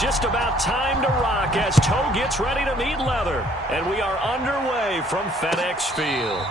Just about time to rock as toe gets ready to meet leather. And we are underway from FedEx Field.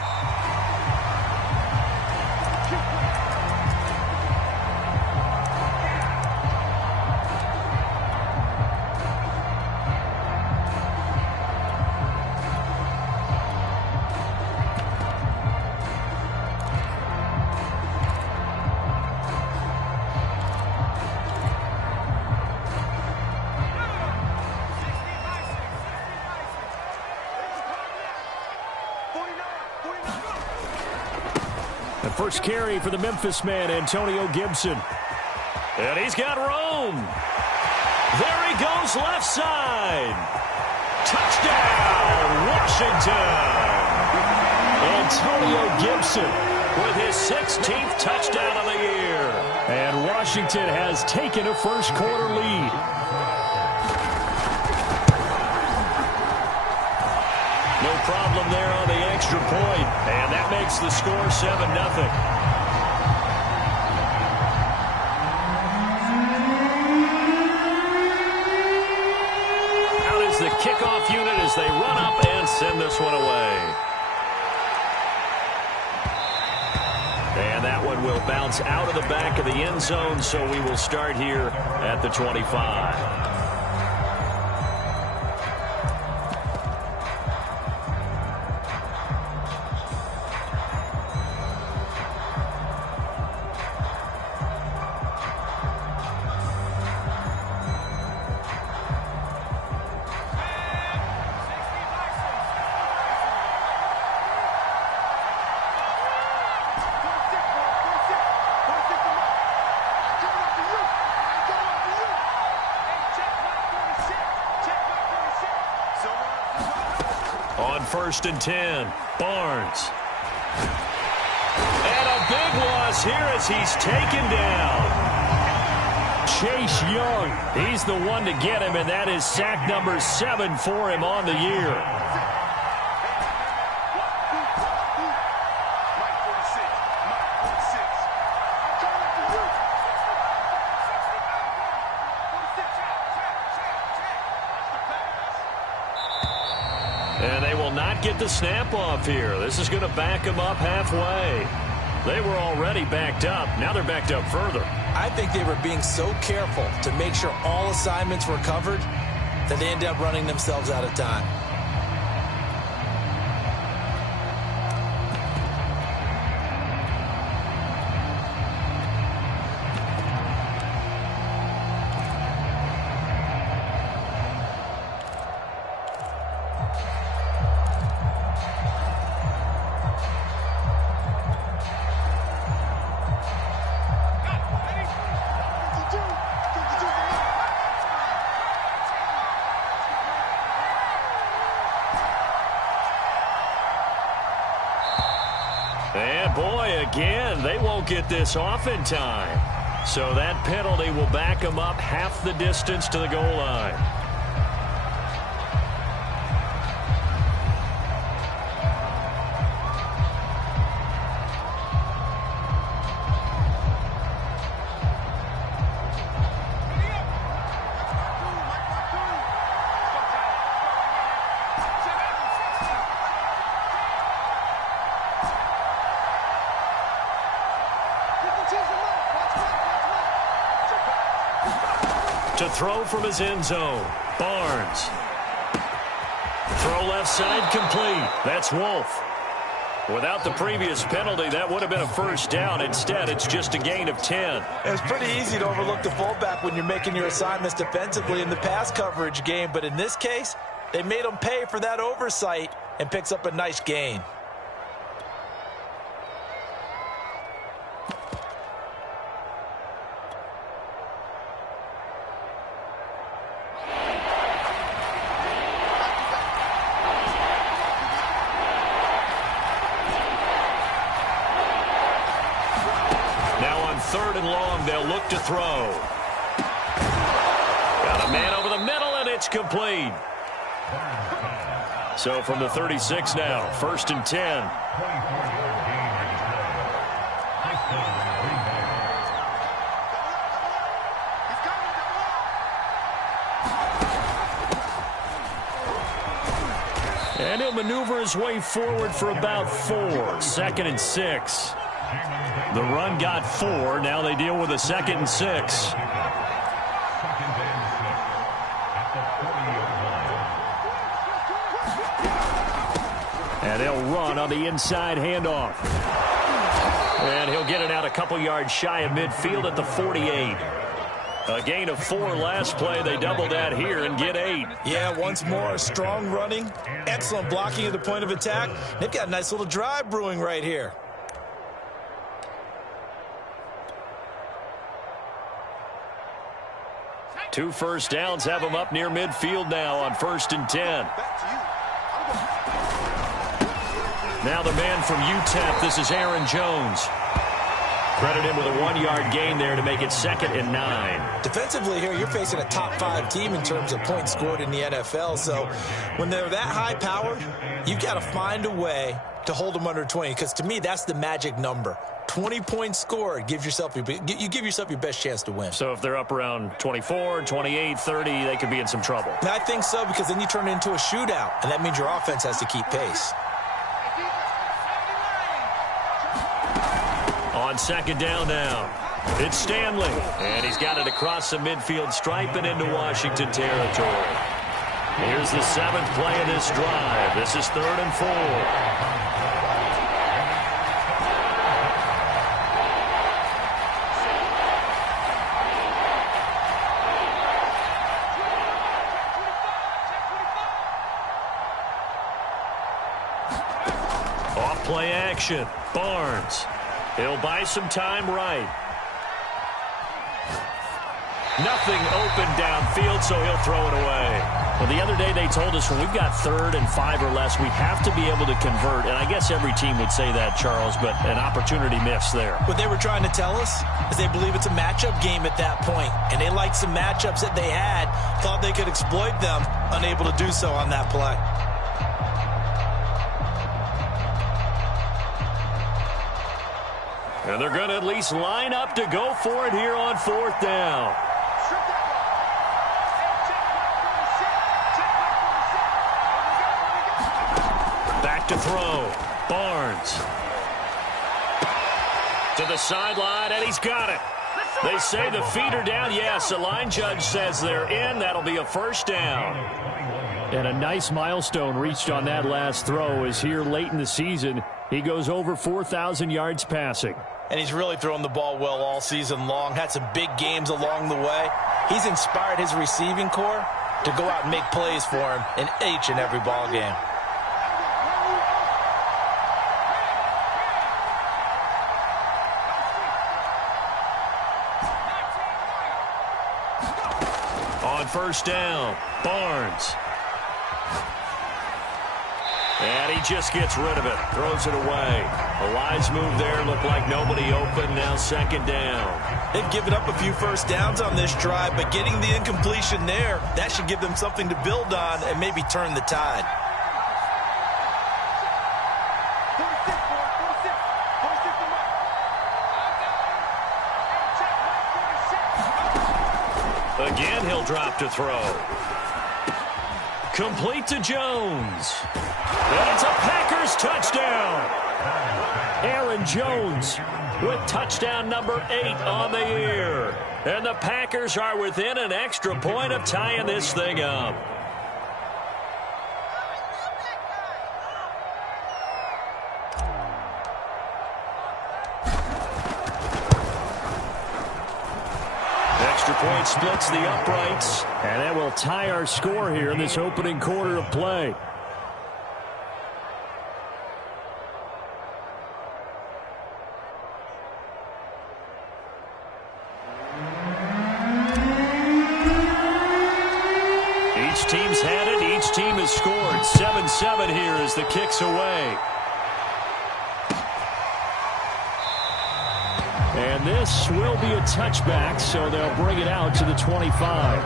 The first carry for the Memphis man, Antonio Gibson. And he's got room. There he goes, left side. Touchdown, Washington. Antonio Gibson with his 16th touchdown of the year. And Washington has taken a first-quarter lead. No problem there on the extra point, and that makes the score 7-0. Out is the kickoff unit as they run up and send this one away. And that one will bounce out of the back of the end zone, so we will start here at the 25. On 1st and 10, Barnes. And a big loss here as he's taken down. Chase Young, he's the one to get him, and that is sack number 7 for him on the year. And they will not get the snap off here. This is going to back them up halfway. They were already backed up. Now they're backed up further. I think they were being so careful to make sure all assignments were covered that they ended up running themselves out of time. And boy, again, they won't get this off in time. So that penalty will back them up half the distance to the goal line. To throw from his end zone, Barnes. Throw left side complete. That's Wolf. Without the previous penalty, that would have been a first down. Instead, it's just a gain of 10. It's pretty easy to overlook the fullback when you're making your assignments defensively in the pass coverage game, but in this case, they made him pay for that oversight and picks up a nice gain. Third and long, they'll look to throw. Got a man over the middle, and it's complete. So from the 36 now, 1st and 10. And he'll maneuver his way forward for about 4. 2nd and 6. The run got 4. Now they deal with a 2nd and 6. And they'll run on the inside handoff. And he'll get it out a couple yards shy of midfield at the 48. A gain of 4 last play. They double that here and get 8. Yeah, once more, strong running, excellent blocking at the point of attack. They've got a nice little drive brewing right here. Two first downs have them up near midfield now on 1st and 10. Now the man from UTEP, this is Aaron Jones. Credit him with a 1-yard gain there to make it 2nd and 9. Defensively here, you're facing a top 5 team in terms of points scored in the NFL. So when they're that high powered, you've got to find a way to hold them under 20. Because to me, that's the magic number. 20 points scored, you give yourself your best chance to win. So if they're up around 24, 28, 30, they could be in some trouble. And I think so, because then you turn it into a shootout, and that means your offense has to keep pace. On 2nd down now, it's Stanley. And he's got it across the midfield stripe and into Washington territory. Here's the 7th play of this drive. This is 3rd and 4. Play action. Barnes. He'll buy some time right. Nothing open downfield, so he'll throw it away. Well, the other day they told us when we've got 3rd and 5 or less, we have to be able to convert. And I guess every team would say that, Charles, but an opportunity missed there. What they were trying to tell us is they believe it's a matchup game at that point. And they liked some matchups that they had, thought they could exploit them, unable to do so on that play. And they're going to at least line up to go for it here on 4th down. Back to throw. Barnes. To the sideline, and he's got it. They say the feet are down. Yes, the line judge says they're in. That'll be a 1st down. And a nice milestone reached on that last throw is here late in the season. He goes over 4,000 yards passing. And he's really thrown the ball well all season long. Had some big games along the way. He's inspired his receiving corps to go out and make plays for him in each and every ball game. On 1st down, Barnes. And he just gets rid of it. Throws it away. A wise move there. Looked like nobody open. Now 2nd down. They've given up a few first downs on this drive, but getting the incompletion there, that should give them something to build on and maybe turn the tide. Again, he'll drop to throw. Complete to Jones. And it's a Packers touchdown. Aaron Jones with touchdown number 8 on the year. And the Packers are within an extra point of tying this thing up. Extra point splits the uprights, and that will tie our score here in this opening quarter of play. Each team's had it. Each team has scored. 7-7 here as the kick's away. And this will be a touchback, so they'll bring it out to the 25.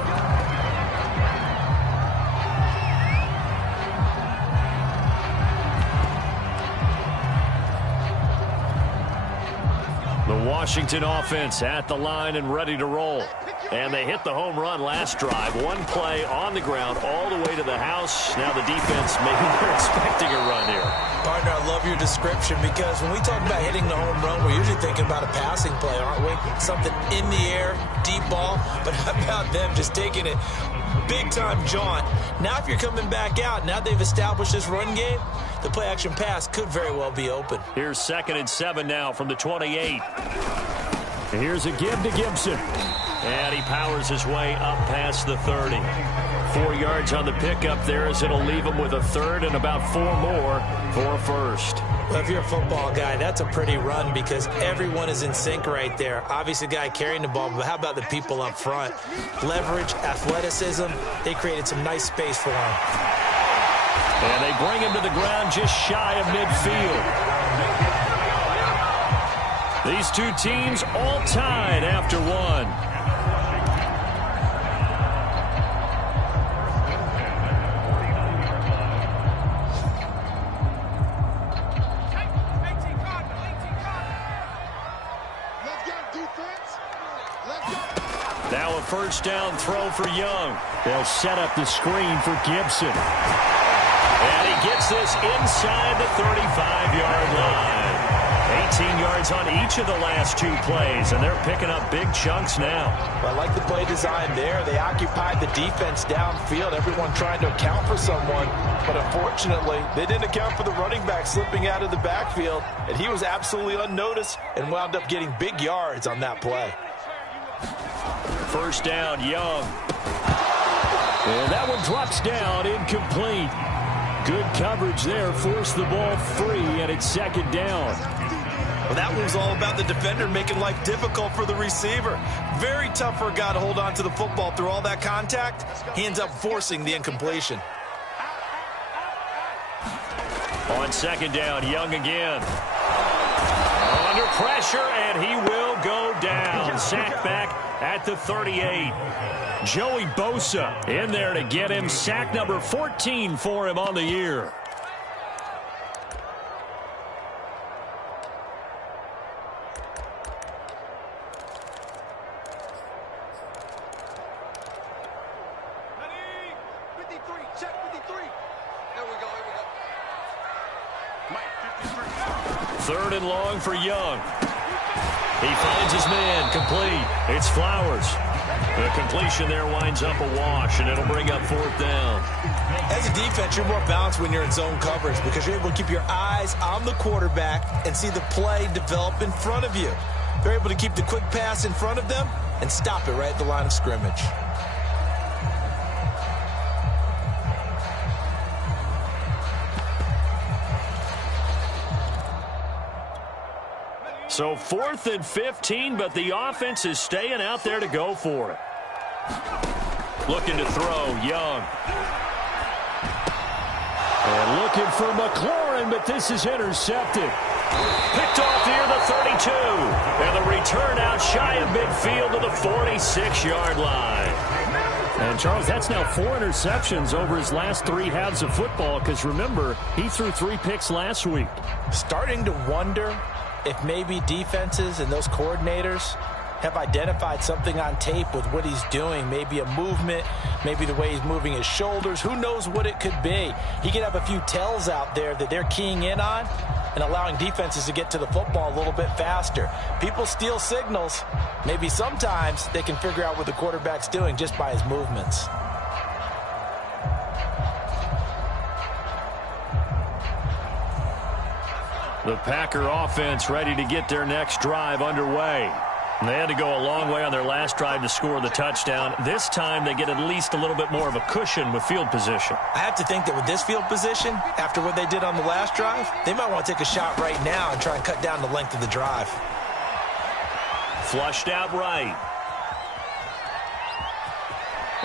The Washington offense at the line and ready to roll. And they hit the home run last drive. One play on the ground all the way to the house. Now the defense, maybe they're expecting a run here. Partner, I love your description because when we talk about hitting the home run, we're usually thinking about a passing play, aren't we? Something in the air, deep ball. But how about them just taking it big-time jaunt? Now if you're coming back out, now they've established this run game, the play-action pass could very well be open. Here's 2nd and 7 now from the 28. Here's a give to Gibson. And he powers his way up past the 30. 4 yards on the pickup there as it'll leave him with a third and about 4 more for a first. Well, if you're a football guy, that's a pretty run because everyone is in sync right there. Obviously, the guy carrying the ball, but how about the people up front? Leverage, athleticism, they created some nice space for him. And they bring him to the ground just shy of midfield. These two teams all tied after one. Now a first down throw for Young. They'll set up the screen for Gibson. And he gets this inside the 35-yard line. 18 yards on each of the last 2 plays, and they're picking up big chunks now. Well, I like the play design there. They occupied the defense downfield, everyone trying to account for someone, but unfortunately, they didn't account for the running back slipping out of the backfield, and he was absolutely unnoticed and wound up getting big yards on that play. First down, Young. And that one drops down, incomplete. Good coverage there, forced the ball free, and it's 2nd down. Well, that one was all about the defender making life difficult for the receiver. Very tough for a guy to hold on to the football through all that contact. He ends up forcing the incompletion. On 2nd down, Young again. Under pressure, and he will go down. Sack back at the 38. Joey Bosa in there to get him. Sack number 14 for him on the year. Third and long for Young. He finds his man, complete. It's Flowers. The completion there winds up a wash, and it'll bring up 4th down. As a defense, you're more balanced when you're in zone coverage because you're able to keep your eyes on the quarterback and see the play develop in front of you. They're able to keep the quick pass in front of them and stop it right at the line of scrimmage. So 4th and 15, but the offense is staying out there to go for it. Looking to throw, Young. And looking for McLaurin, but this is intercepted. Picked off near the 32. And the return out shy of midfield to the 46-yard line. And, Charles, that's now 4 interceptions over his last 3 halves of football because, remember, he threw 3 picks last week. Starting to wonder if maybe defenses and those coordinators have identified something on tape with what he's doing. Maybe a movement, maybe the way he's moving his shoulders. Who knows what it could be? He could have a few tells out there that they're keying in on and allowing defenses to get to the football a little bit faster. People steal signals. Maybe sometimes they can figure out what the quarterback's doing just by his movements. The Packer offense ready to get their next drive underway. They had to go a long way on their last drive to score the touchdown. This time they get at least a little bit more of a cushion with field position. I have to think that with this field position, after what they did on the last drive, they might want to take a shot right now and try and cut down the length of the drive. Flushed out right.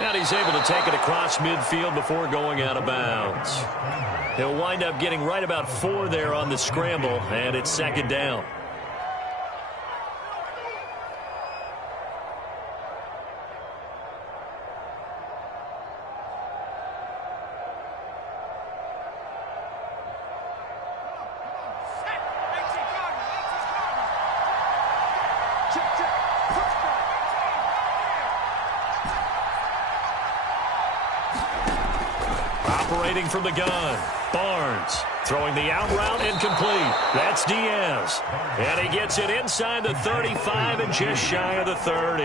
And he's able to take it across midfield before going out of bounds. He'll wind up getting right about 4 there on the scramble, and it's 2nd down. Operating from the gun, Barnes. Throwing the out route incomplete. That's Diaz. And he gets it inside the 35 and just shy of the 30.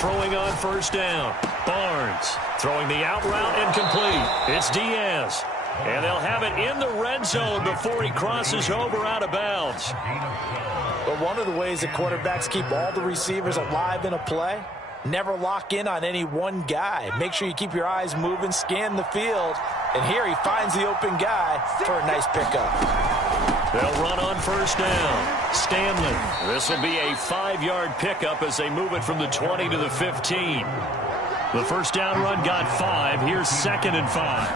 Throwing on first down, Barnes. Throwing the out route incomplete. It's Diaz. And they'll have it in the red zone before he crosses over out of bounds. But one of the ways that quarterbacks keep all the receivers alive in a play, never lock in on any one guy. Make sure you keep your eyes moving, scan the field. And here he finds the open guy for a nice pickup. They'll run on first down. Stanley. This will be a 5-yard pickup as they move it from the 20 to the 15. The first down run got 5. Here's 2nd and 5.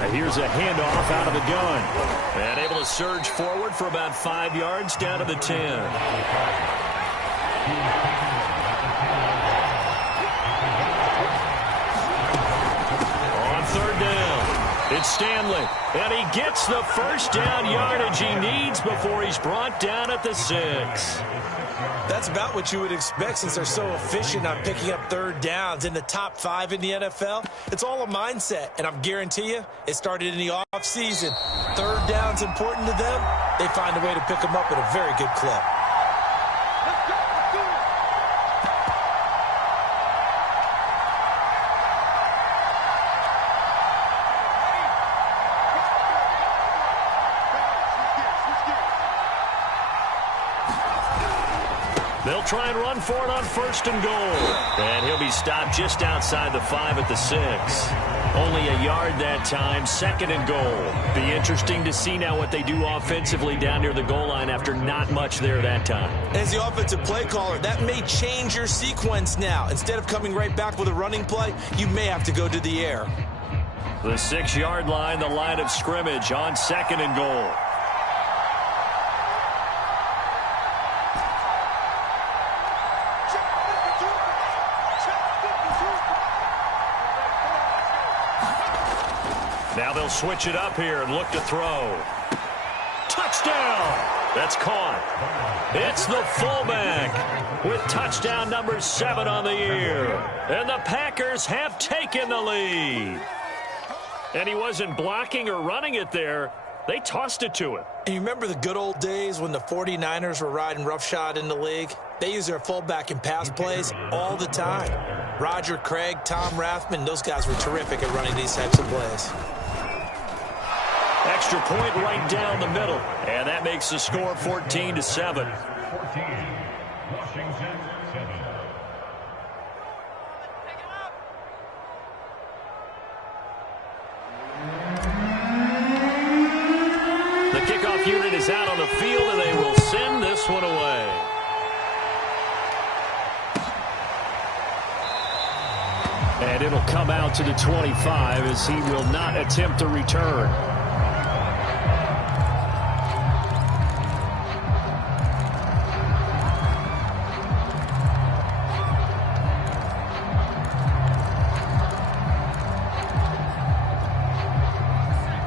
And here's a handoff out of the gun. And able to surge forward for about 5 yards down to the 10. On third down, it's Stanley. And he gets the first down yardage he needs before he's brought down at the 6. That's about what you would expect since they're so efficient on picking up third downs in the top 5 in the NFL. It's all a mindset, and I'm guarantee you it started in the offseason. Third down's important to them. They find a way to pick them up at a very good clip. They'll try and run for it on first and goal. And he'll be stopped just outside the 5 at the 6. Only a yard that time, 2nd and goal. Be interesting to see now what they do offensively down near the goal line after not much there that time. As the offensive play caller, that may change your sequence now. Instead of coming right back with a running play, you may have to go to the air. The 6-yard line, the line of scrimmage on 2nd and goal. Now they'll switch it up here and look to throw. Touchdown! That's caught. It's the fullback with touchdown number 7 on the year. And the Packers have taken the lead. And he wasn't blocking or running it there. They tossed it to him. And you remember the good old days when the 49ers were riding roughshod in the league? They use their fullback in pass plays all the time. Roger Craig, Tom Rathman, those guys were terrific at running these types of plays. Extra point right down the middle. And that makes the score 14-7. 14, Washington 7. The kickoff unit is out on the field, and they will send this one away. And it'll come out to the 25 as he will not attempt a return.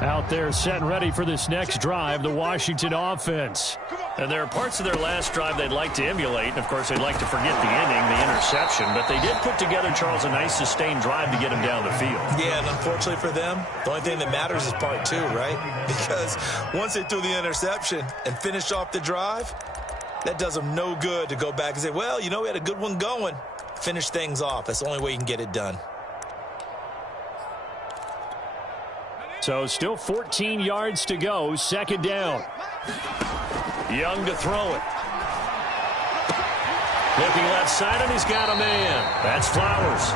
Out there set and ready for this next drive, the Washington offense. And there are parts of their last drive they'd like to emulate. And, of course, they'd like to forget the inning, the interception. But they did put together, Charles, a nice sustained drive to get him down the field. Yeah, and unfortunately for them, the only thing that matters is part 2, right? Because once they threw the interception and finished off the drive, that does them no good to go back and say, well, you know, we had a good one going. Finish things off. That's the only way you can get it done. So still 14 yards to go, second down. Young to throw it. Looking left side, and he's got a man. That's Flowers.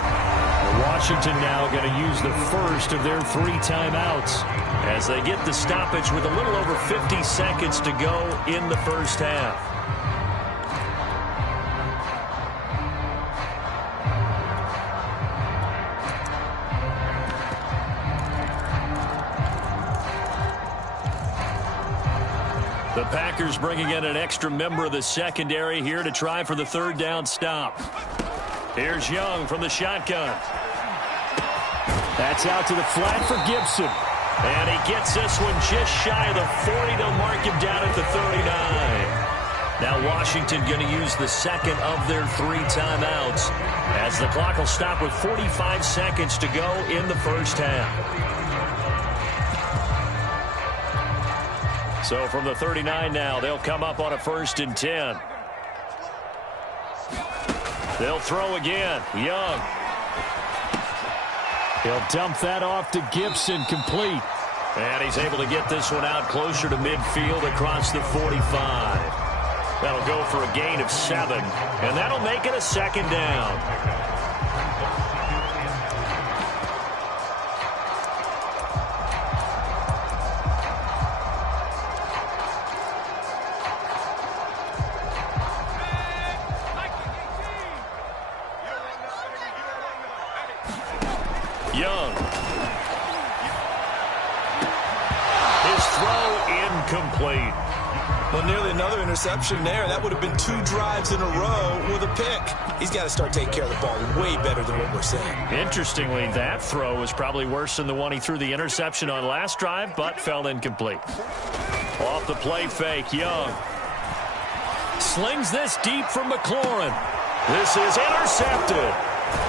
Washington now going to use the first of their 3 timeouts as they get the stoppage with a little over 50 seconds to go in the first half. The Packers bringing in an extra member of the secondary here to try for the third down stop. Here's Young from the shotgun. That's out to the flat for Gibson. And he gets this one just shy of the 40. They'll mark him down at the 39. Now Washington going to use the second of their 3 timeouts as the clock will stop with 45 seconds to go in the first half. So from the 39 now, they'll come up on a 1st and 10. They'll throw again. Young. He'll dump that off to Gibson, complete. And he's able to get this one out closer to midfield across the 45. That'll go for a gain of 7, and that'll make it a 2nd down. Young. His throw incomplete. Well, nearly another interception there. That would have been 2 drives in a row with a pick. He's got to start taking care of the ball way better than what we're seeing. Interestingly, that throw was probably worse than the one he threw the interception on last drive, but fell incomplete. Off the play fake, Young. Slings this deep from McLaurin. This is intercepted.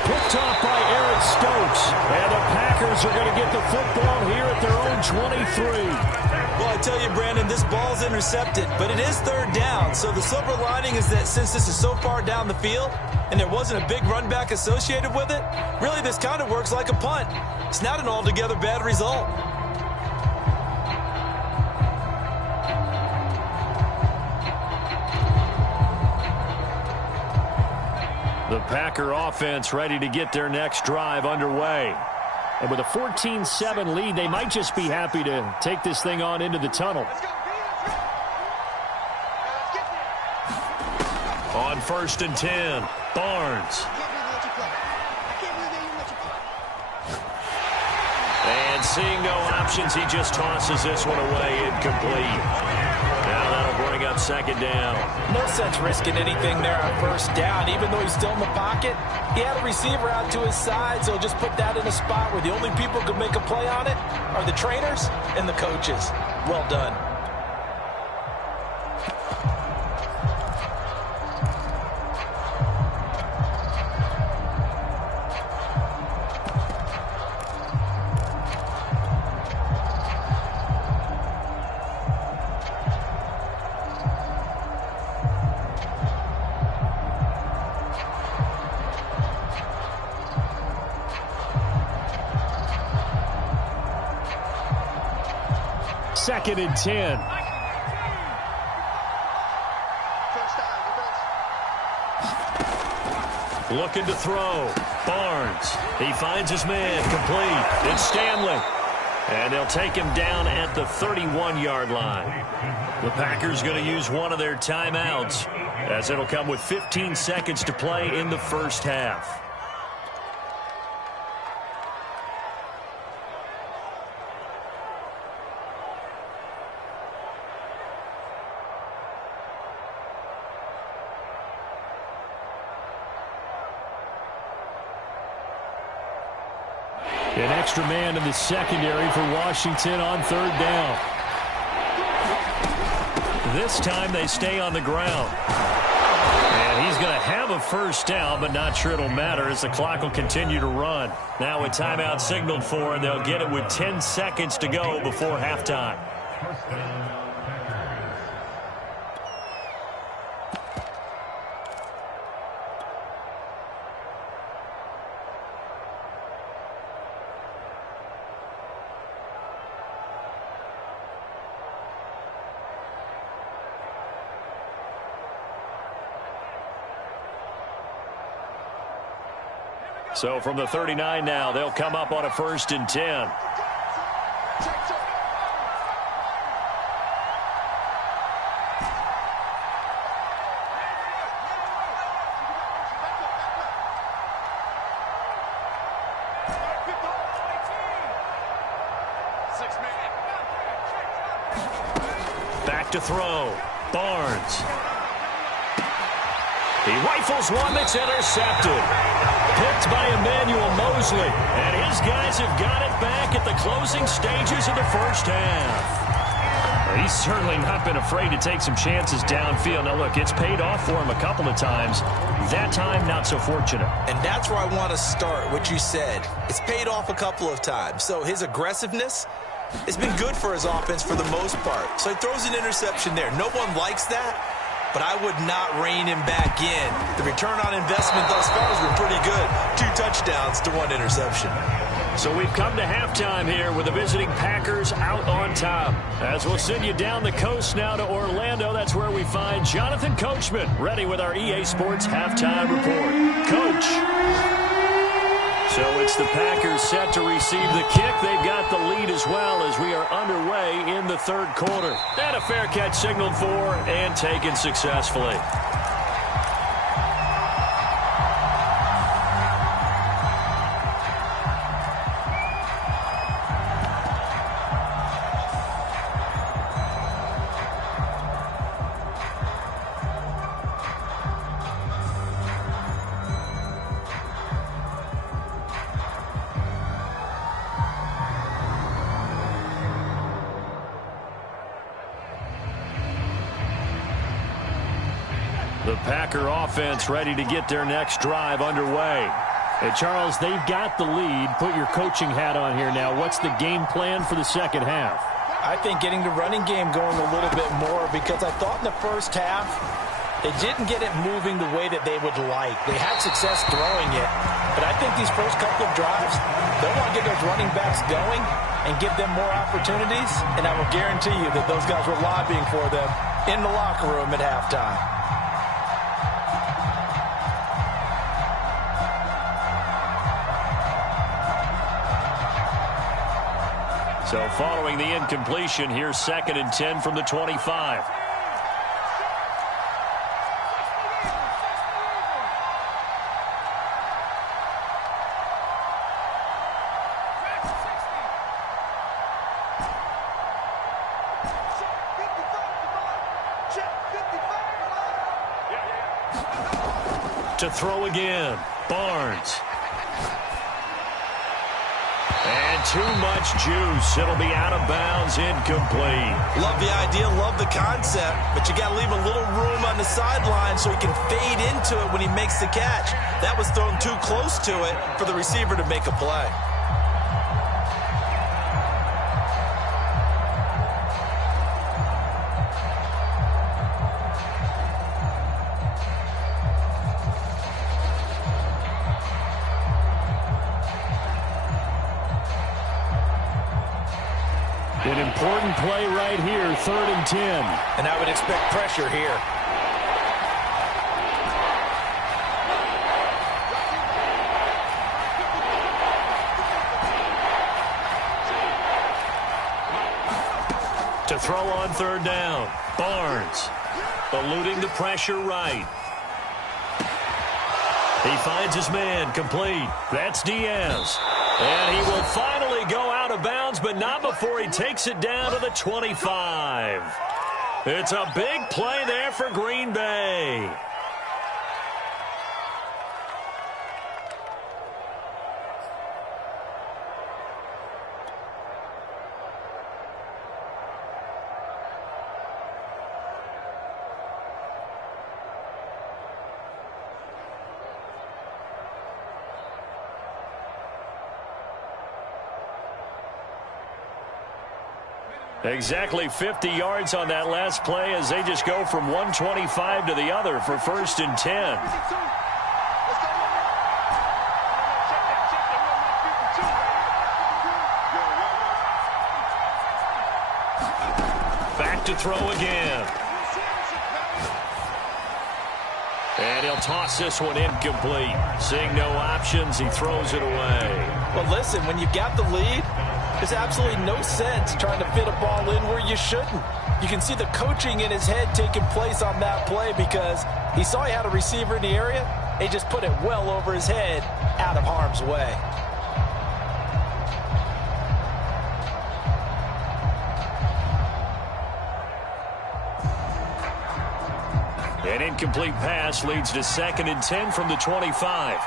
Picked off by Eric Stokes. And the Packers are going to get the football here at their own 23. Well, I tell you, Brandon, this ball's intercepted, but it is 3rd down. So the silver lining is that since this is so far down the field and there wasn't a big run back associated with it, really this kind of works like a punt. It's not an altogether bad result. The Packer offense ready to get their next drive underway. And with a 14-7 lead, they might just be happy to take this thing on into the tunnel. On 1st and 10, Barnes. And seeing no options, he just tosses this one away incomplete. Now that'll bring up 2nd down. No sense risking anything there on 1st down. Even though he's still in the pocket, he had a receiver out to his side, so just put that in a spot where the only people who can make a play on it are the trainers and the coaches. Well done. Second and 10. Looking to throw. Barnes. He finds his man. Complete. It's Stanley. And they'll take him down at the 31-yard line. The Packers going to use one of their timeouts, as it'll come with 15 seconds to play in the first half. An extra man in the secondary for Washington on 3rd down. This time they stay on the ground. And he's going to have a 1st down, but not sure it'll matter as the clock will continue to run. Now a timeout signaled for, and they'll get it with 10 seconds to go before halftime. So from the 39 now, they'll come up on a 1st and 10. Back to throw. Barnes. He rifles one that's intercepted. Picked by Emmanuel Mosley. And his guys have got it back at the closing stages of the first half. He's certainly not been afraid to take some chances downfield. Now, look, it's paid off for him a couple of times. That time, not so fortunate. And that's where I want to start, what you said. It's paid off a couple of times. So his aggressiveness has been good for his offense for the most part. So he throws an interception there. No one likes that, but I would not rein him back in. The return on investment thus far has been pretty good. 2 touchdowns to 1 interception. So we've come to halftime here with the visiting Packers out on top. As we'll send you down the coast now to Orlando, that's where we find Jonathan Coachman, ready with our EA Sports halftime report. Coach. So it's the Packers set to receive the kick. They've got the lead as well as we are underway in the third quarter. And a fair catch signaled for and taken successfully. The Packer offense ready to get their next drive underway. Hey, Charles, they've got the lead. Put your coaching hat on here now. What's the game plan for the second half? I think getting the running game going a little bit more, because I thought in the first half they didn't get it moving the way that they would like. They had success throwing it, but I think these first couple of drives, they want to get those running backs going and give them more opportunities, and I will guarantee you that those guys were lobbying for them in the locker room at halftime. So following the incompletion, here's 2nd and 10 from the 25. To throw again, Barnes. And too much juice. It'll be out of bounds, incomplete. Love the idea, love the concept, but you got to leave a little room on the sideline so he can fade into it when he makes the catch. That was thrown too close to it for the receiver to make a play. An important play right here, 3rd and 10. And I would expect pressure here. To throw on 3rd down, Barnes eluding the pressure right. He finds his man, complete. That's Diaz. And he will finally go out of bounds, but not before he takes it down to the 25. It's a big play there for Green Bay. Exactly 50 yards on that last play as they just go from 125 to the other for 1st and 10. Back to throw again. And he'll toss this one incomplete. Seeing no options, he throws it away. Well, listen, when you've got the lead, there's absolutely no sense trying to fit a ball in where you shouldn't. You can see the coaching in his head taking place on that play because he saw he had a receiver in the area. He just put it well over his head, out of harm's way. An incomplete pass leads to 2nd and 10 from the 25.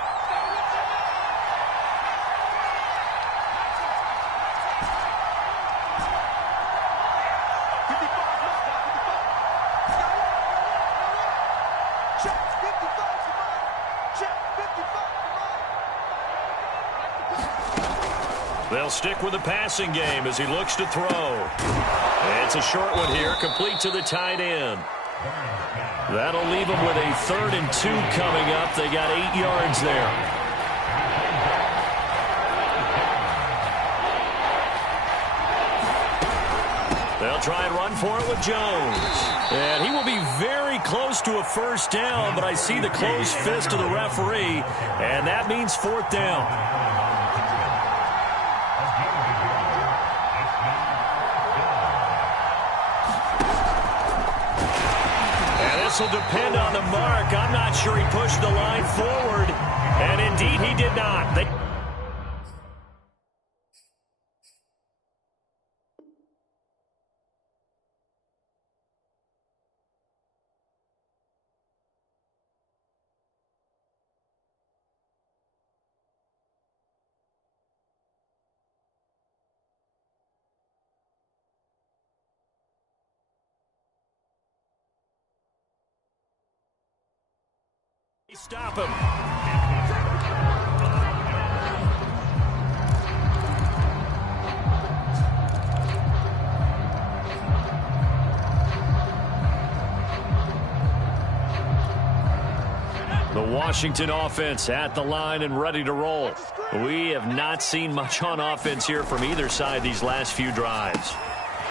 They'll stick with the passing game as he looks to throw. It's a short one here, complete to the tight end. That'll leave them with a 3rd and 2 coming up. They got 8 yards there. They'll try and run for it with Jones. And he will be very close to a first down, but I see the closed fist of the referee, and that means 4th down. And this will depend on the mark. I'm not sure he pushed the line forward, and indeed he did not. Stop him. The Washington offense at the line and ready to roll. We have not seen much on offense here from either side these last few drives.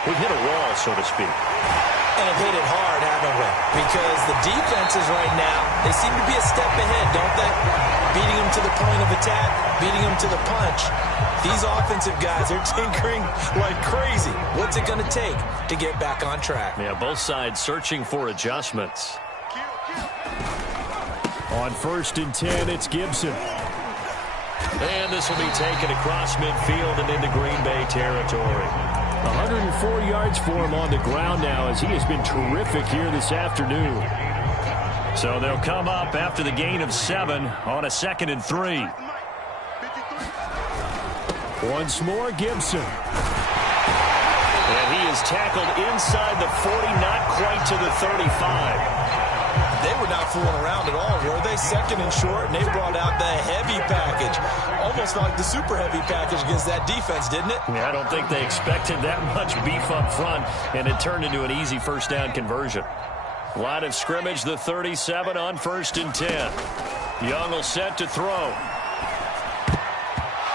We've hit a wall, so to speak. And have hit it hard, haven't we? Because the defenses right now, they seem to be a step ahead, don't they? Beating them to the point of attack, beating them to the punch. These offensive guys are tinkering like crazy. What's it going to take to get back on track? Yeah, both sides searching for adjustments. On 1st and 10, it's Gibson. And this will be taken across midfield and into Green Bay territory. 104 yards for him on the ground now as he has been terrific here this afternoon. So they'll come up after the gain of 7 on a 2nd and 3. Once more, Gibson. And he is tackled inside the 40, not quite to the 35. They were not fooling around at all, were they? 2nd and short, and they brought out the heavy package. Almost like the super heavy package against that defense, didn't it? Yeah, I don't think they expected that much beef up front, and it turned into an easy first down conversion. Line of scrimmage, the 37 on 1st and 10. Young will set to throw.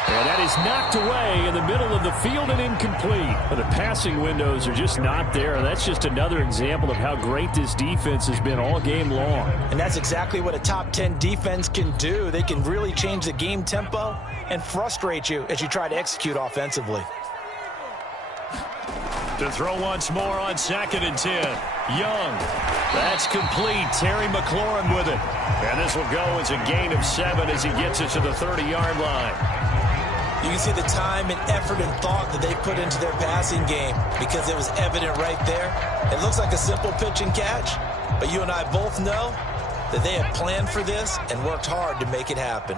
And that is knocked away in the middle of the field and incomplete. The passing windows are just not there. That's just another example of how great this defense has been all game long. And that's exactly what a top 10 defense can do. They can really change the game tempo and frustrate you as you try to execute offensively. To throw once more on 2nd and 10. Young. That's complete. Terry McLaurin with it. And this will go as a gain of 7 as he gets it to the 30-yard line. You can see the time and effort and thought that they put into their passing game because it was evident right there. It looks like a simple pitch and catch, but you and I both know that they have planned for this and worked hard to make it happen.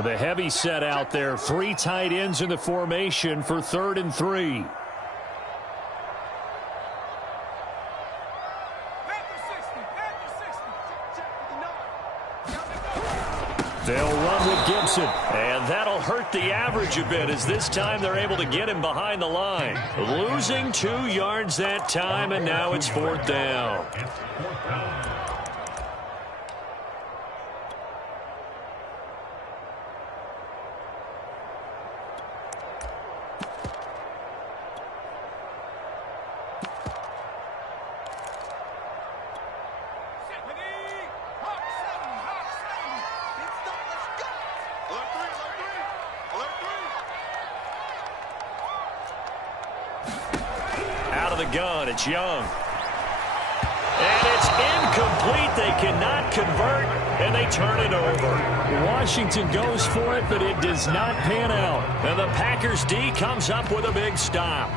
The heavy set out there. 3 tight ends in the formation for 3rd and 3. They'll run with Gibson, and that'll hurt the average a bit as this time they're able to get him behind the line. Losing 2 yards that time, and now it's 4th down. Gun, it's Young. And it's incomplete. They cannot convert, and they turn it over. Washington goes for it, but it does not pan out. And the Packers D comes up with a big stop.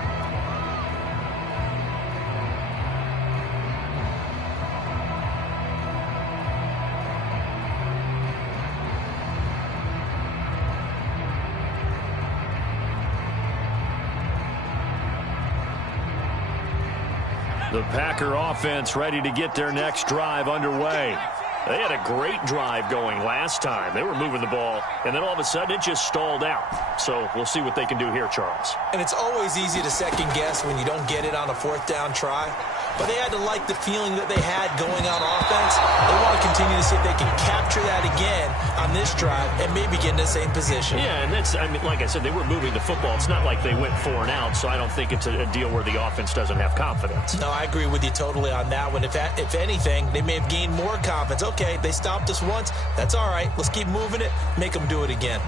The Packer offense ready to get their next drive underway. They had a great drive going last time. They were moving the ball, and then all of a sudden it just stalled out. So we'll see what they can do here, Charles. And it's always easy to second guess when you don't get it on a fourth down try. But they had to like the feeling that they had going on offense. They want to continue to see if they can capture that again on this drive and maybe get in the same position. Yeah, and that's, I mean, like I said, they were moving the football. It's not like they went 4 and out, so I don't think it's a deal where the offense doesn't have confidence. No, I agree with you totally on that one. If anything, they may have gained more confidence. Okay, they stopped us once. That's all right. Let's keep moving it. Make them do it again.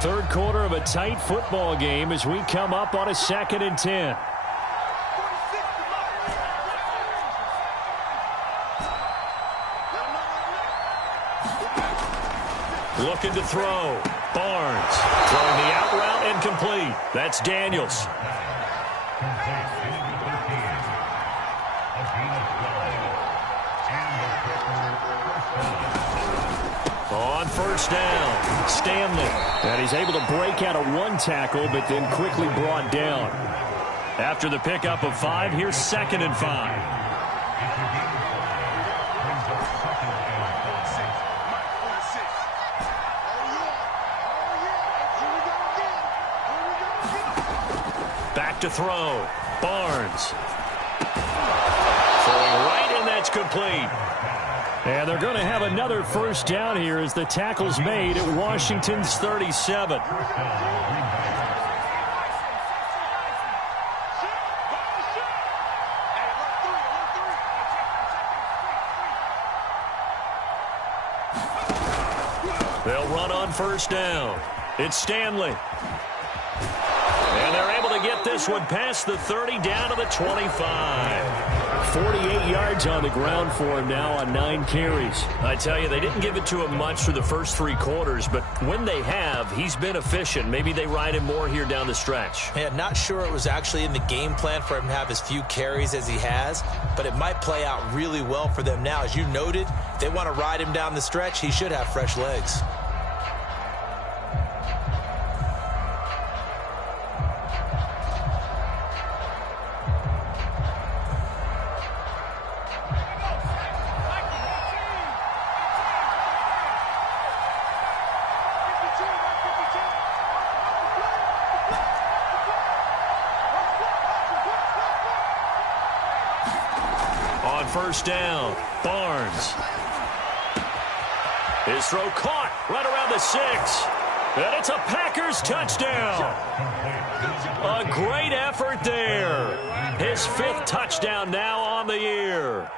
Third quarter of a tight football game as we come up on a 2nd and 10. Looking to throw. Barnes throwing the out route and complete. That's Daniels. On first down, Stanley. And he's able to break out of 1 tackle, but then quickly brought down. After the pickup of 5, here's 2nd and 5. Back to throw. Barnes. Throwing right, and that's complete. And they're going to have another first down here as the tackle's made at Washington's 37. They'll run on first down. It's Stanley. And they're able to get this one past the 30 down to the 25. 48 yards on the ground for him now on 9 carries. I tell you, they didn't give it to him much for the first 3 quarters, but when they have, he's been efficient. Maybe they ride him more here down the stretch. Yeah, not sure it was actually in the game plan for him to have as few carries as he has, but it might play out really well for them now. As you noted, if they want to ride him down the stretch, he should have fresh legs. First down, Barnes. His throw caught right around the 6. And it's a Packers touchdown. A great effort there. His 5th touchdown now on the year.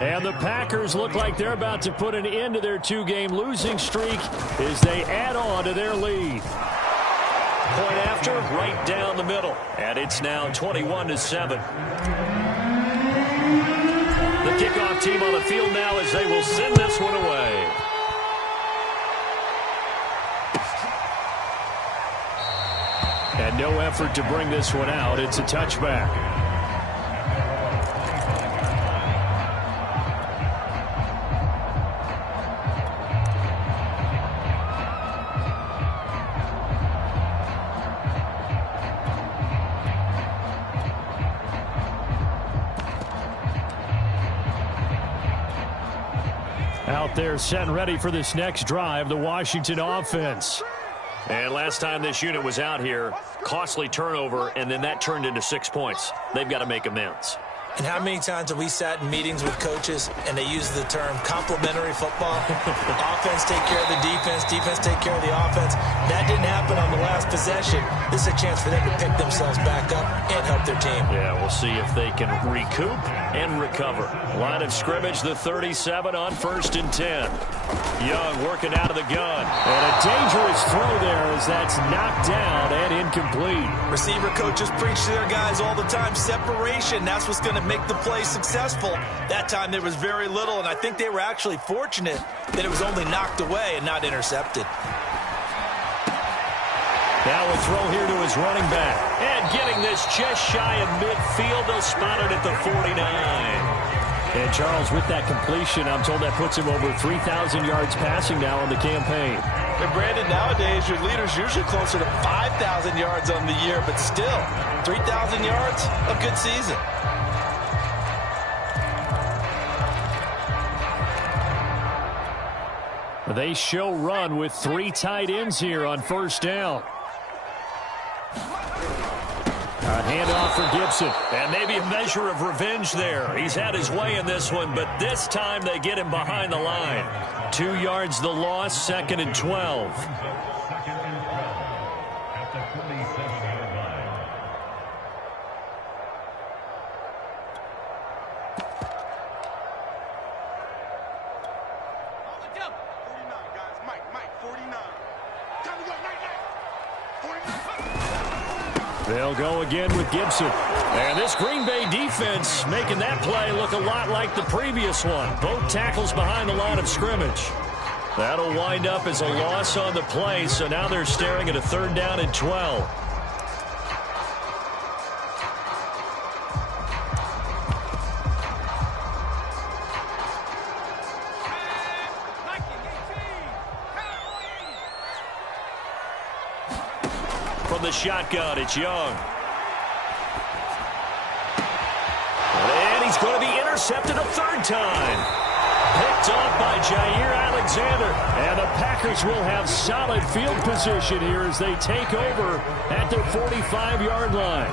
And the Packers look like they're about to put an end to their 2-game losing streak as they add on to their lead. Point after, right down the middle. And it's now 21-7. The kickoff team on the field now as they will send this one away. And no effort to bring this one out. It's a touchback. Out there set and ready for this next drive, the Washington offense. And last time this unit was out here, costly turnover, and then that turned into 6 points. They've got to make amends. And how many times have we sat in meetings with coaches and they use the term complementary football? Offense take care of the defense, defense take care of the offense. That didn't happen on the last possession. This is a chance for them to pick themselves back up and help their team. Yeah, we'll see if they can recoup and recover. Line of scrimmage, the 37 on 1st and 10. Young working out of the gun. And a dangerous throw there as that's knocked down and incomplete. Receiver coaches preach to their guys all the time. Separation, that's what's going to make the play successful. That time there was very little, and I think they were actually fortunate that it was only knocked away and not intercepted. Now a throw here to his running back. And getting this just shy of midfield. They'll spot it at the 49. And Charles, with that completion, I'm told that puts him over 3,000 yards passing now on the campaign. And Brandon, nowadays your leader's usually closer to 5,000 yards on the year, but still, 3,000 yards, a good season. They show run with 3 tight ends here on first down. A handoff for Gibson. And maybe a measure of revenge there. He's had his way in this one, but this time they get him behind the line. 2 yards the loss, 2nd and 12. They'll go again with Gibson. And this Green Bay defense making that play look a lot like the previous one. Both tackles behind the line of scrimmage. That'll wind up as a loss on the play, so now they're staring at a 3rd down and 12. From the shotgun, it's Young. And he's going to be intercepted a 3rd time. Picked off by Jair Alexander. And the Packers will have solid field position here as they take over at their 45-yard line.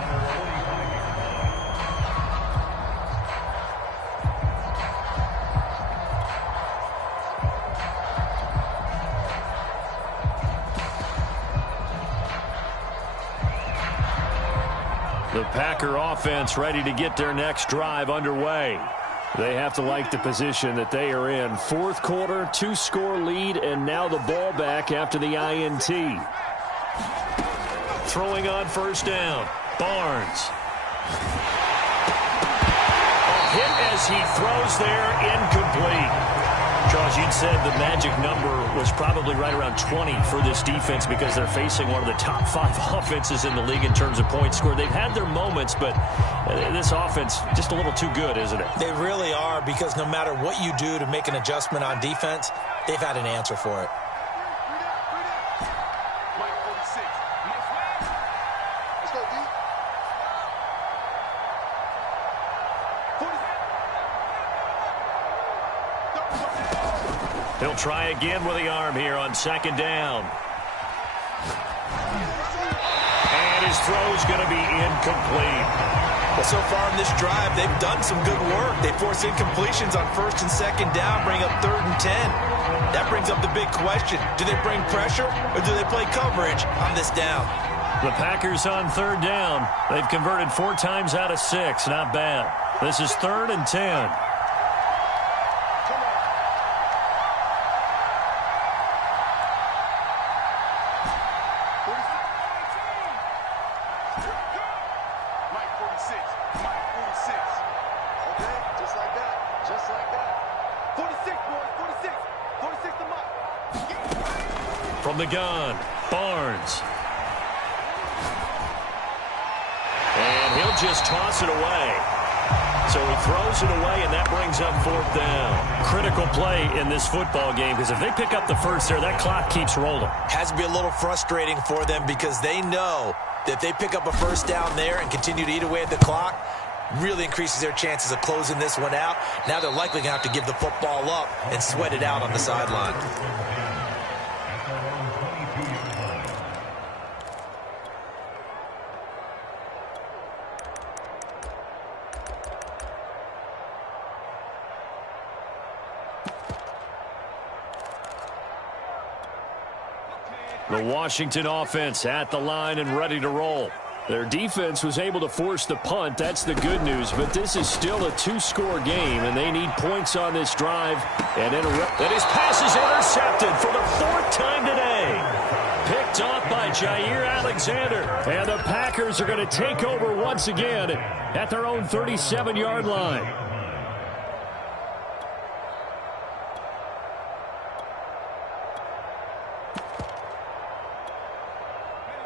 The Packer offense ready to get their next drive underway. They have to like the position that they are in. 4th quarter, 2-score lead, and now the ball back after the INT. Throwing on first down, Barnes. A hit as he throws there, incomplete. Charles, you'd said the magic number was probably right around 20 for this defense because they're facing one of the top 5 offenses in the league in terms of points scored. They've had their moments, but this offense just a little too good, isn't it? They really are, because no matter what you do to make an adjustment on defense, they've had an answer for it. He'll try again with the arm here on 2nd down. And his throw's going to be incomplete. Well, so far in this drive, they've done some good work. They force incompletions on 1st and 2nd down, bring up 3rd and 10. That brings up the big question. Do they bring pressure or do they play coverage on this down? The Packers on 3rd down. They've converted 4 times out of 6. Not bad. This is 3rd and 10. From the gun, Barnes. And he'll just toss it away. So he throws it away, and that brings up 4th down. Critical play in this football game, because if they pick up the first there, that clock keeps rolling. Has to be a little frustrating for them because they know that if they pick up a 1st down there and continue to eat away at the clock, really increases their chances of closing this one out. Now they're likely going to have to give the football up and sweat it out on the sideline. The Washington offense at the line and ready to roll. Their defense was able to force the punt. That's the good news. But this is still a 2-score game, and they need points on this drive. And his pass is intercepted for the 4th time today. Picked off by Jair Alexander. And the Packers are going to take over once again at their own 37-yard line.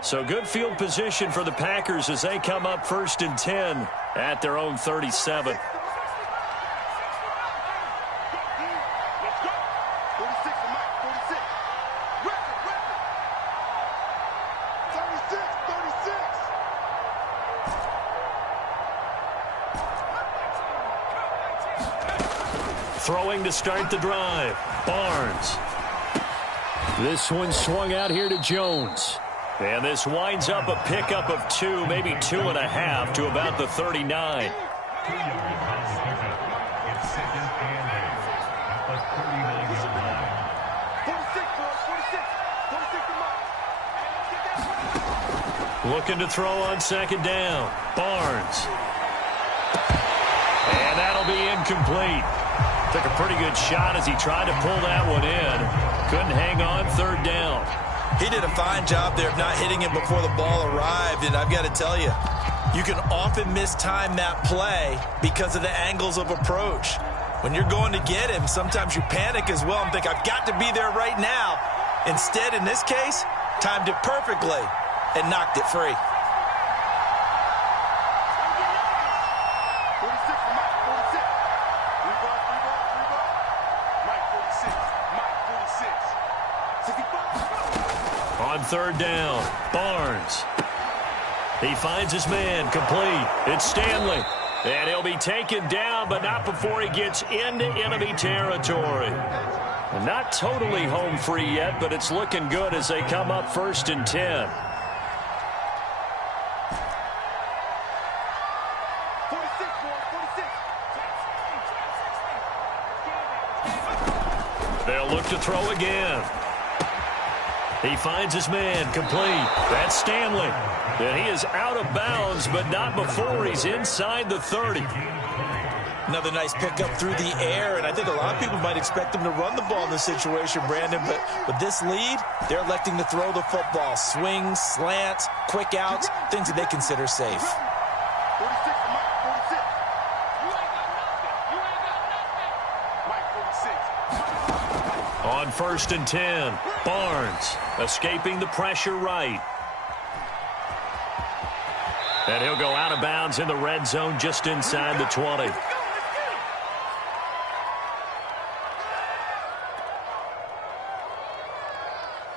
So good field position for the Packers as they come up 1st and 10 at their own 37. Throwing to start the drive, Barnes. This one swung out here to Jones. And this winds up a pickup of 2, maybe 2.5 to about the 39. Looking to throw on second down. Barnes. And that'll be incomplete. Took a pretty good shot as he tried to pull that one in. Couldn't hang on third down. He did a fine job there of not hitting it before the ball arrived, and I've got to tell you, you can often mistime that play because of the angles of approach. When you're going to get him, sometimes you panic as well and think, I've got to be there right now. Instead, in this case, timed it perfectly and knocked it free. On third down, Barnes. He finds his man, complete. It's Stanley. And he'll be taken down, but not before he gets into enemy territory. And not totally home free yet, but it's looking good as they come up 1st and 10. They'll look to throw again. He finds his man, complete. That's Stanley. And he is out of bounds, but not before he's inside the 30. Another nice pickup through the air, and I think a lot of people might expect them to run the ball in this situation, Brandon, but with this lead, they're electing to throw the football. Swings, slants, quick outs, things that they consider safe. On 1st and 10, Barnes escaping the pressure right. And he'll go out of bounds in the red zone just inside the 20.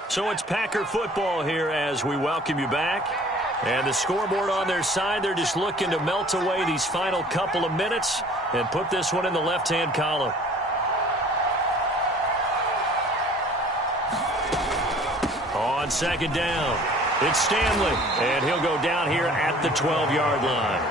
So it's Packer football here as we welcome you back. And the scoreboard on their side, they're just looking to melt away these final couple of minutes and put this one in the left-hand column. On second down, it's Stanley, and he'll go down here at the 12-yard line.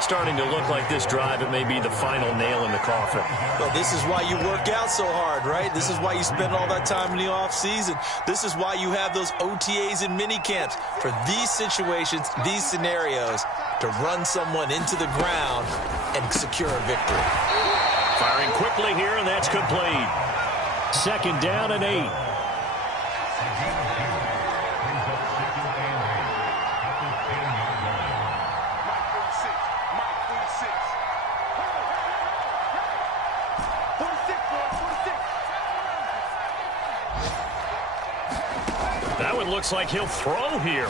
Starting to look like this drive, it may be the final nail in the coffin. Well, this is why you work out so hard, right? This is why you spend all that time in the offseason. This is why you have those OTAs and mini camps for these situations, these scenarios, to run someone into the ground and secure a victory. Firing quickly here, and that's complete. 2nd down and 8. That one looks like he'll throw here.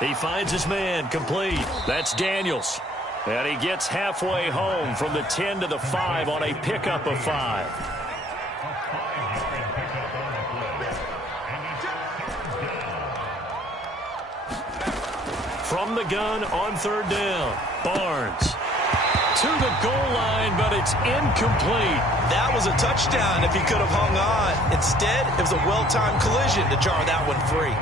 He finds his man, complete. That's Daniels. And he gets halfway home from the 10 to the 5 on a pickup of 5. From the gun on 3rd down, Barnes. To the goal line, but it's incomplete. That was a touchdown if he could have hung on. Instead, it was a well-timed collision to jar that one free.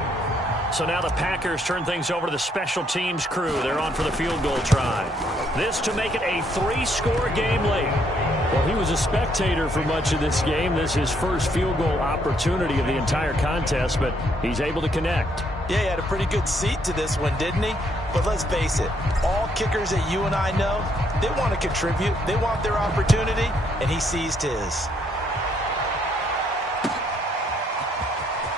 So now the Packers turn things over to the special teams crew. They're on for the field goal try. This to make it a 3-score game late. Well, he was a spectator for much of this game. This is his first field goal opportunity of the entire contest, but he's able to connect. Yeah, he had a pretty good seat to this one, didn't he? But let's face it, all kickers that you and I know, they want to contribute. They want their opportunity, and he seized his.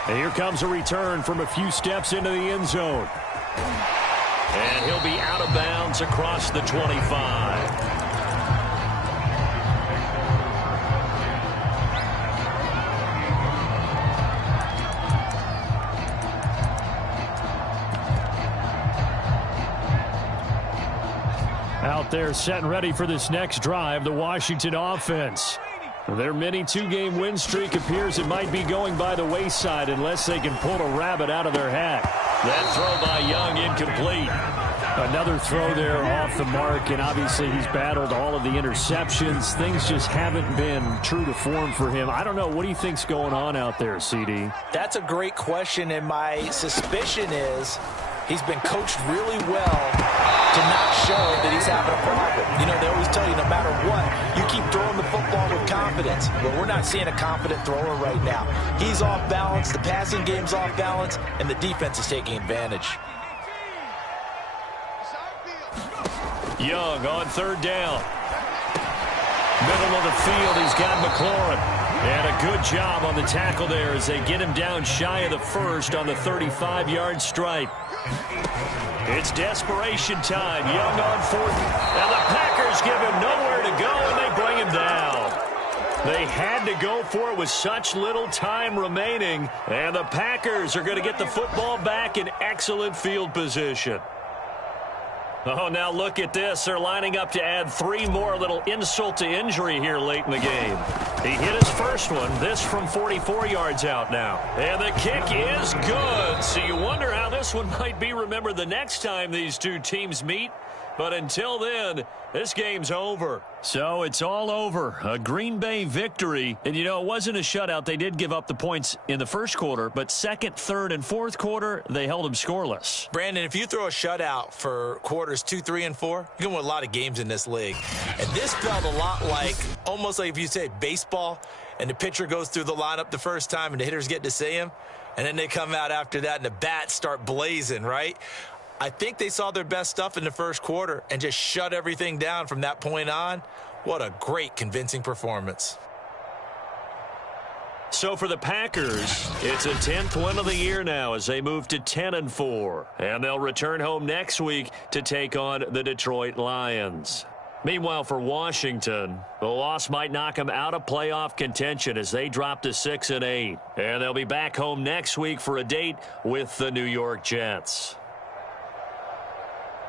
And here comes a return from a few steps into the end zone. And he'll be out of bounds across the 25. Out there set and ready for this next drive, the Washington offense. Their mini 2-game win streak appears it might be going by the wayside unless they can pull a rabbit out of their hat. That throw by Young incomplete. Another throw there off the mark, and obviously he's battled all of the interceptions. Things just haven't been true to form for him. I don't know. What do you think's going on out there, CD? That's a great question, and my suspicion is he's been coached really well to not show that he's having a problem. You know, they always tell you no matter what, you keep throwing the football with confidence. But we're not seeing a confident thrower right now. He's off balance, the passing game's off balance, and the defense is taking advantage. Young on third down. Middle of the field, he's got McLaurin. And a good job on the tackle there as they get him down shy of the first on the 35-yard stripe. It's desperation time. Young on fourth. And the Packers give him nowhere to go, and they bring him down. They had to go for it with such little time remaining. And the Packers are going to get the football back in excellent field position. Oh, now look at this. They're lining up to add 3 more. Little insult to injury here late in the game. He hit his first one. This from 44 yards out now. And the kick is good. So you wonder how this one might be remembered the next time these two teams meet. But until then, this game's over. So it's all over. A Green Bay victory. And, you know, it wasn't a shutout. They did give up the points in the first quarter. But second, third, and fourth quarter, they held them scoreless. Brandon, if you throw a shutout for quarters 2, 3, and 4, you're going to win a lot of games in this league. And this felt a lot like, almost like if you say baseball, and the pitcher goes through the lineup the first time and the hitters get to see him. And then they come out after that and the bats start blazing, right? I think they saw their best stuff in the first quarter and just shut everything down from that point on. What a great, convincing performance. So for the Packers, it's a 10th win of the year now as they move to 10-4. And they'll return home next week to take on the Detroit Lions. Meanwhile, for Washington, the loss might knock them out of playoff contention as they drop to 6-8. And they'll be back home next week for a date with the New York Jets.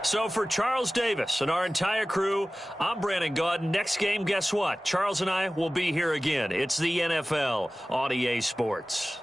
So for Charles Davis and our entire crew, I'm Brandon Gaudin. Next game, guess what? Charles and I will be here again. It's the NFL on EA Sports.